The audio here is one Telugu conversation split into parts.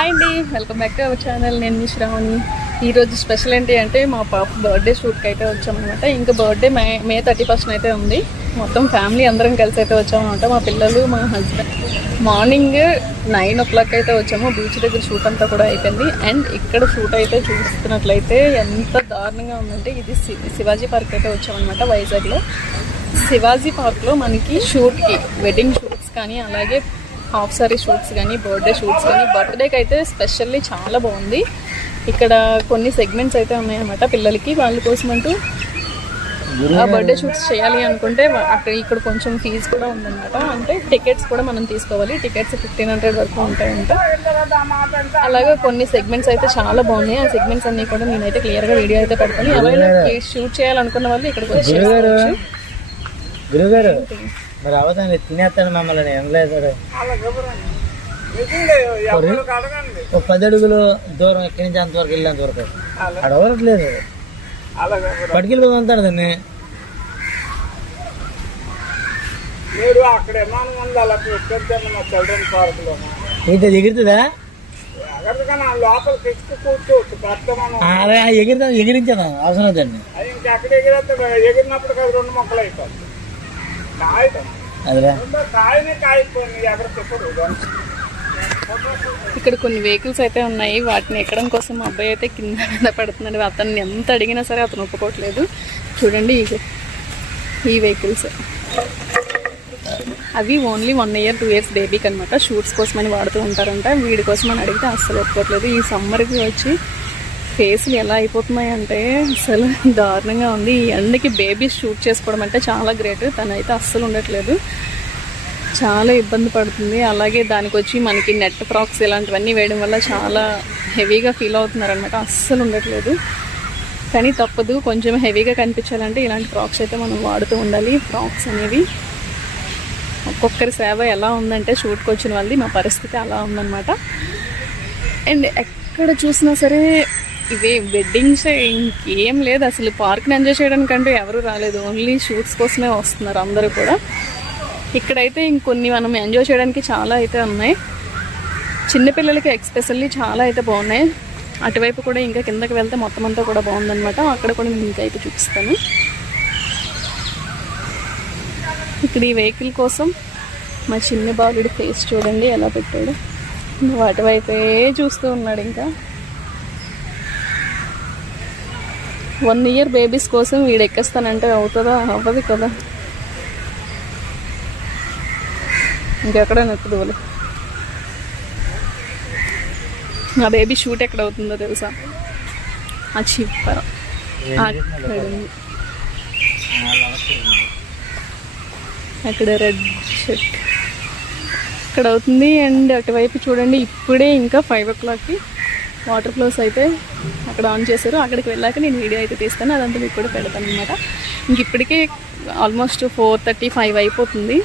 హాయ్ అండి, welcome back to our channel. నేను మీ శ్రావణి. ఈరోజు స్పెషల్ ఏంటి అంటే మా పాప బర్త్డే షూట్కి అయితే వచ్చామన్నమాట. ఇంకా బర్త్డే మే 31 అయితే ఉంది. మొత్తం ఫ్యామిలీ అందరం కలిసి అయితే వచ్చామన్నమాట. మా పిల్లలు, మా హస్బెండ్. మార్నింగ్ 9 o'clock అయితే వచ్చాము. బీచ్ దగ్గర షూట్ అంతా కూడా అయిపోయింది. అండ్ ఇక్కడ షూట్ అయితే చూస్తున్నట్లయితే ఎంత దారుణంగా ఉందంటే, ఇది శివాజీ పార్క్ అయితే వచ్చామన్నమాట వైజాగ్లో. శివాజీ పార్క్లో మనకి షూట్కి వెడ్డింగ్ షూట్స్ కానీ, అలాగే హాఫ్ సారీ షూట్స్ కానీ, బర్త్డే షూట్స్ కానీ, బర్త్డేకి అయితే స్పెషల్లీ చాలా బాగుంది. ఇక్కడ కొన్ని సెగ్మెంట్స్ అయితే ఉన్నాయన్నమాట పిల్లలకి. వాళ్ళ కోసం అంటూ ఆ బర్త్డే షూట్స్ చేయాలి అనుకుంటే ఇక్కడ కొంచెం ఫీజు కూడా ఉందన్నమాట. అంటే టికెట్స్ కూడా మనం తీసుకోవాలి. టికెట్స్ 1500 వరకు ఉంటాయంట. అలాగే కొన్ని సెగ్మెంట్స్ అయితే చాలా బాగున్నాయి. ఆ సెగ్మెంట్స్ అన్నీ కూడా నేనైతే క్లియర్గా వీడియో అయితే పెడతాను. ఎవరైనా షూట్ చేయాలనుకున్న వాళ్ళు ఇక్కడికి వచ్చి మరి అవదాన్ని తినేస్తాను మమ్మల్ని అనలేదు. ఒక 10 అడుగులు దూరం ఎక్కడి నుంచి అంతవరకు వెళ్ళేంత వరకు అడవట్లేదు. పట్టుకెళ్ళిపోతుంది అంటాడు దాన్ని. ఇంత ఎగురుతుందా? ఎగిరించాను అవసరం దాన్ని. ఇక్కడ కొన్ని వెహికల్స్ అయితే ఉన్నాయి. వాటిని ఎక్కడం కోసం మా అబ్బాయి అయితే కింద పెడుతున్నాడు. అతన్ని ఎంత అడిగినా సరే అతను ఒప్పుకోవట్లేదు. చూడండి, ఈ వెహికల్స్ అవి ఓన్లీ 1 year 2 years బేబీకి అనమాట. షూట్స్ కోసమని వాడుతూ ఉంటారంట. వీడి కోసం అని అడిగితే అస్సలు ఒప్పుకోవట్లేదు. ఈ సమ్మర్కి వచ్చి ఫేస్లు ఎలా అయిపోతున్నాయంటే అసలు దారుణంగా ఉంది. ఈ ఎండకి బేబీ షూట్ చేసుకోవడం అంటే చాలా గ్రేట్. తనైతే అస్సలు ఉండట్లేదు, చాలా ఇబ్బంది పడుతుంది. అలాగే దానికి వచ్చి మనకి నెట్ ఫ్రాక్స్ ఇలాంటివన్నీ వేయడం వల్ల చాలా హెవీగా ఫీల్ అవుతున్నారు అనమాట. అస్సలు ఉండట్లేదు. కానీ తప్పదు, కొంచెం హెవీగా కనిపించాలంటే ఇలాంటి ఫ్రాక్స్ అయితే మనం వాడుతూ ఉండాలి. ఫ్రాక్స్ అనేవి ఒక్కొక్కరి సేవ ఎలా ఉందంటే, షూట్కి వచ్చిన వాళ్ళది మా పరిస్థితి అలా ఉందన్నమాట. అండ్ ఎక్కడ చూసినా సరే ఇవే వెడ్డింగ్స్, ఇంకేం లేదు అసలు. పార్క్ని ఎంజాయ్ చేయడానికంటే ఎవరు రాలేదు, ఓన్లీ షూట్స్ కోసమే వస్తున్నారు అందరూ కూడా. ఇక్కడైతే ఇంకొన్ని మనం ఎంజాయ్ చేయడానికి చాలా అయితే ఉన్నాయి. చిన్నపిల్లలకి ఎక్స్పెషల్లీ చాలా అయితే బాగున్నాయి. అటువైపు కూడా ఇంకా కిందకి వెళ్తే మొత్తం అంతా కూడా బాగుందన్నమాట. అక్కడ కూడా నేను ఇంకా అయితే చూపిస్తాను. ఇక్కడ ఈ వెహికల్ కోసం మా చిన్న బాలుడి ఫేస్ చూడండి ఎలా పెట్టాడు. అటువైపే చూస్తూ ఉన్నాడు. ఇంకా 1 year బేబీస్ కోసం వీడు ఎక్కేస్తానంటే అవుతుందా? అవ్వదు కదా. ఇంకెక్కడ నెక్కుదోలు. నా బేబీ షూట్ ఎక్కడ అవుతుందో తెలుసా? ఆ చిప్పరం అక్కడ రెడ్ షర్ట్ ఇక్కడ అవుతుంది. అండ్ అటువైపు చూడండి, ఇప్పుడే ఇంకా 5 o'clockకి వాటర్ ఫ్లోస్ అయితే అక్కడ ఆన్ చేశారు. అక్కడికి వెళ్ళాక నేను వీడియో అయితే తీస్తాను, అదంతా మీకు కూడా పెడతాను అనమాట. ఇంక ఇప్పటికే ఆల్మోస్ట్ 4:35 అయిపోతుంది.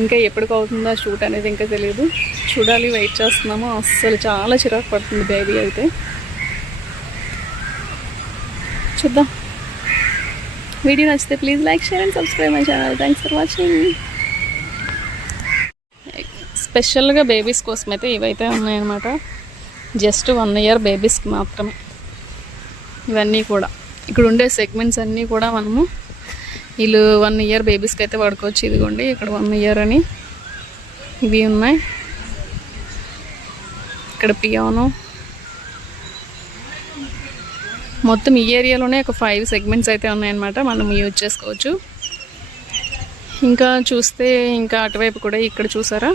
ఇంకా ఎప్పటికి అవుతుందా షూట్ అనేది ఇంకా తెలియదు. చూడాలి, వెయిట్ చేస్తున్నాము. అస్సలు చాలా చిరాకు పడుతుంది బేబీ అయితే. చూద్దాం. వీడియో నచ్చితే please like, share and subscribe my channel. Thanks for watching. స్పెషల్గా బేబీస్ కోసం అయితే ఇవైతే ఉన్నాయన్నమాట. జస్ట్ 1 year బేబీస్కి మాత్రమే ఇవన్నీ కూడా. ఇక్కడ ఉండే సెగ్మెంట్స్ అన్నీ కూడా మనము వీళ్ళు 1 year బేబీస్కి అయితే వాడుకోవచ్చు. ఇదిగోండి, ఇక్కడ 1 year అని ఇవి ఉన్నాయి. ఇక్కడ పియానో, మొత్తం ఈ ఏరియాలోనే ఒక 5 సెగ్మెంట్స్ అయితే ఉన్నాయన్నమాట. మనం యూజ్ చేసుకోవచ్చు. ఇంకా చూస్తే ఇంకా అటువైపు కూడా ఇక్కడ చూసారా,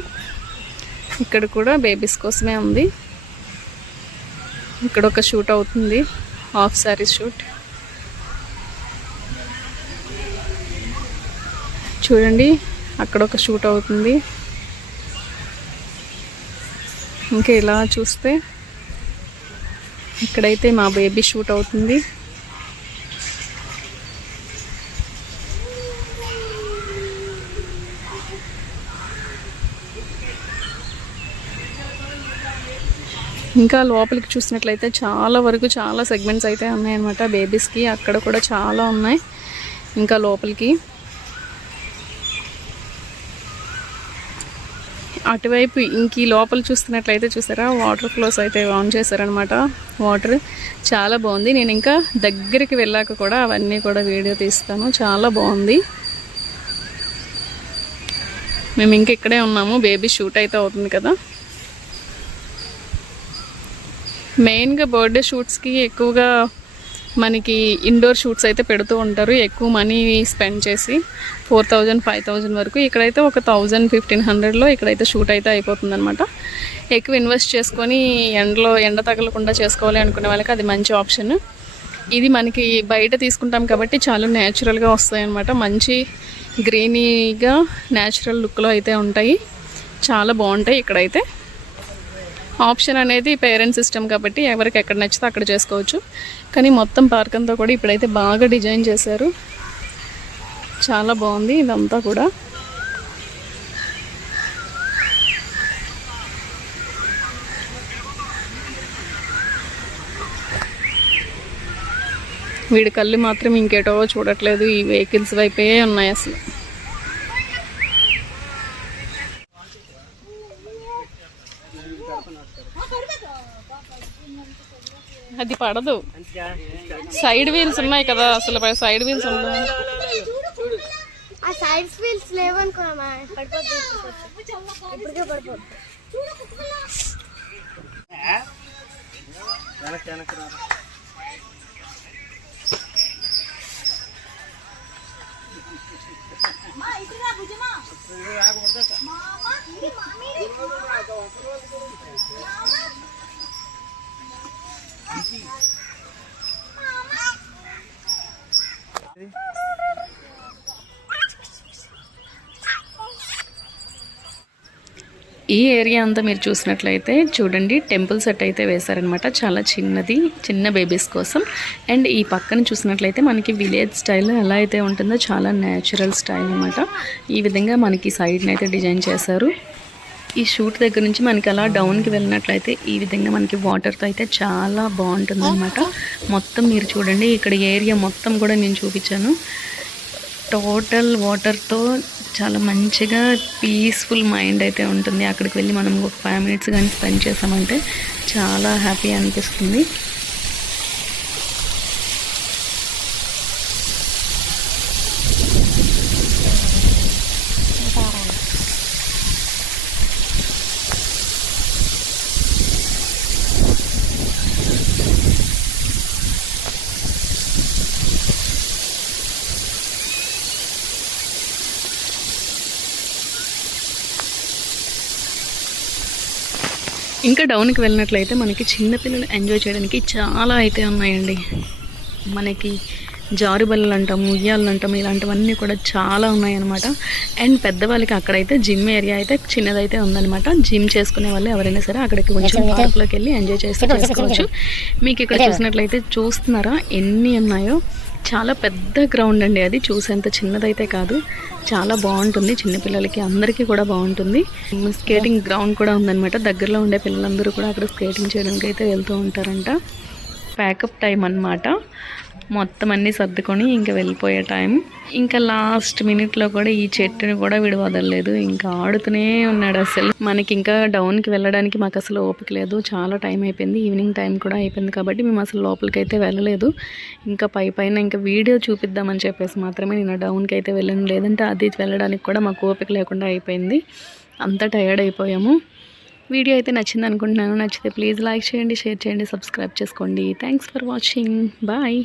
ఇక్కడ కూడా బేబీస్ కోసమే ఉంది. ఇక్కడ ఒక షూట్ అవుతుంది, హాఫ్ సారీ షూట్. చూడండి, అక్కడ ఒక షూట్ అవుతుంది. ఇంకా ఇలా చూస్తే ఇక్కడైతే మా బేబీ షూట్ అవుతుంది. ఇంకా లోపలికి చూసినట్లయితే చాలా వరకు చాలా సెగ్మెంట్స్ అయితే ఉన్నాయన్నమాట బేబీస్కి. అక్కడ కూడా చాలా ఉన్నాయి. ఇంకా లోపలికి అటువైపు ఇంక ఈ లోపల చూస్తున్నట్లయితే చూసారా వాటర్ ఫ్లోస్ అయితే ఆన్ చేశారనమాట. వాటర్ చాలా బాగుంది. నేను ఇంకా దగ్గరికి వెళ్ళాక కూడా అవన్నీ కూడా వీడియో తీస్తాను. చాలా బాగుంది. మేము ఇంక ఇక్కడే ఉన్నాము. బేబీ షూట్ అయితే అవుతుంది కదా. మెయిన్గా బర్త్డే షూట్స్కి ఎక్కువగా మనకి ఇండోర్ షూట్స్ అయితే పెడుతూ ఉంటారు. ఎక్కువ మనీ స్పెండ్ చేసి 4000 5000 వరకు. ఇక్కడైతే ఒక 1000-1500లో ఇక్కడైతే షూట్ అయితే అయిపోతుంది అనమాట. ఎక్కువ ఇన్వెస్ట్ చేసుకొని ఎండ తగలకుండా చేసుకోవాలి అనుకునే వాళ్ళకి అది మంచి ఆప్షన్. ఇది మనకి బయట తీసుకుంటాం కాబట్టి చాలా న్యాచురల్గా వస్తాయి అన్నమాట. మంచి గ్రీనీగా న్యాచురల్ లుక్లో అయితే ఉంటాయి. చాలా బాగుంటాయి. ఇక్కడైతే ఆప్షన్ అనేది పేరెంట్స్ ఇష్టం కాబట్టి ఎవరికి ఎక్కడ నచ్చితే అక్కడ చేసుకోవచ్చు. కానీ మొత్తం పార్క్ అంతా కూడా ఇప్పుడైతే బాగా డిజైన్ చేశారు. చాలా బాగుంది ఇదంతా కూడా. వీడి కళ్ళు మాత్రం ఇంకేటో చూడట్లేదు. ఈ వెహికల్స్ వైపే ఉన్నాయి అసలు. అది పడదు. సైడ్ వీల్స్ ఉన్నాయి కదా, అసలు సైడ్ వీల్స్ ఉన్నాయి. ఈ ఏరియా అంతా మీరు చూసినట్లయితే చూడండి, టెంపుల్ సెట్ అయితే వేశారనమాట. చాలా చిన్నది, చిన్న బేబీస్ కోసం. అండ్ ఈ పక్కన చూసినట్లయితే మనకి విలేజ్ స్టైల్ ఎలా అయితే ఉంటుందో చాలా న్యాచురల్ స్టైల్ అనమాట. ఈ విధంగా మనకి సైడ్ని అయితే డిజైన్ చేశారు. ఈ షూట్ దగ్గర నుంచి మనకి అలా డౌన్కి వెళ్ళినట్లయితే ఈ విధంగా మనకి వాటర్తో అయితే చాలా బాగుంటుంది అనమాట. మొత్తం మీరు చూడండి, ఇక్కడ ఏరియా మొత్తం కూడా నేను చూపించాను. టోటల్ వాటర్తో చాలా మంచిగా పీస్ఫుల్ మైండ్ అయితే ఉంటుంది. అక్కడికి వెళ్ళి మనం ఒక 5 minutes కానీ స్పెండ్ చేసామంటే చాలా హ్యాపీ అనిపిస్తుంది. ఇంకా డౌన్కి వెళ్ళినట్లయితే మనకి చిన్నపిల్లలు ఎంజాయ్ చేయడానికి చాలా అయితే ఉన్నాయండి. మనకి జారుబల్లలు అంటాం, ఉయ్యాలు అంటాం, ఇలాంటివన్నీ కూడా చాలా ఉన్నాయన్నమాట. అండ్ పెద్దవాళ్ళకి అక్కడైతే జిమ్ ఏరియా అయితే చిన్నదైతే ఉందన్నమాట. జిమ్ చేసుకునే వాళ్ళు ఎవరైనా సరే అక్కడికి కొంచెం పార్క్లోకి వెళ్ళి ఎంజాయ్ చేసుకోవచ్చు. మీకు ఇక్కడ చూసినట్లయితే చూస్తున్నారా ఎన్ని ఉన్నాయో. చాలా పెద్ద గ్రౌండ్ అండి అది. చూసేంత చిన్నదైతే కాదు, చాలా బాగుంటుంది. చిన్నపిల్లలకి అందరికీ కూడా బాగుంటుంది. స్కేటింగ్ గ్రౌండ్ కూడా ఉందన్నమాట. దగ్గరలో ఉండే పిల్లలందరూ కూడా అక్కడ స్కేటింగ్ చేయడానికి అయితే వెళ్తూ ఉంటారంట. ప్యాకప్ టైం అన్నమాట. మొత్తం అన్నీ సర్దుకొని ఇంకా వెళ్ళిపోయే టైం. ఇంకా లాస్ట్ మినిట్లో కూడా ఈ చెట్టుని కూడా వీడు వదలలేదు, ఇంకా ఆడుతూనే ఉన్నాడు అసలు. మనకి ఇంకా డౌన్కి వెళ్ళడానికి మాకు అసలు ఓపిక లేదు, చాలా టైం అయిపోయింది. ఈవినింగ్ టైం కూడా అయిపోయింది కాబట్టి మేము అసలు లోపలికి అయితే వెళ్ళలేదు. ఇంకా పైన ఇంకా వీడియో చూపిద్దామని చెప్పేసి మాత్రమే నేను డౌన్కి అయితే వెళ్ళను. లేదంటే అది వెళ్ళడానికి కూడా మాకు ఓపిక లేకుండా అయిపోయింది. అంతా టయర్డ్ అయిపోయాము. వీడియో అయితే నచ్చింది అనుకుంటున్నాను. నచ్చితే ప్లీజ్ లైక్ చేయండి, షేర్ చేయండి, సబ్స్క్రైబ్ చేసుకోండి. Thanks for watching. బాయ్.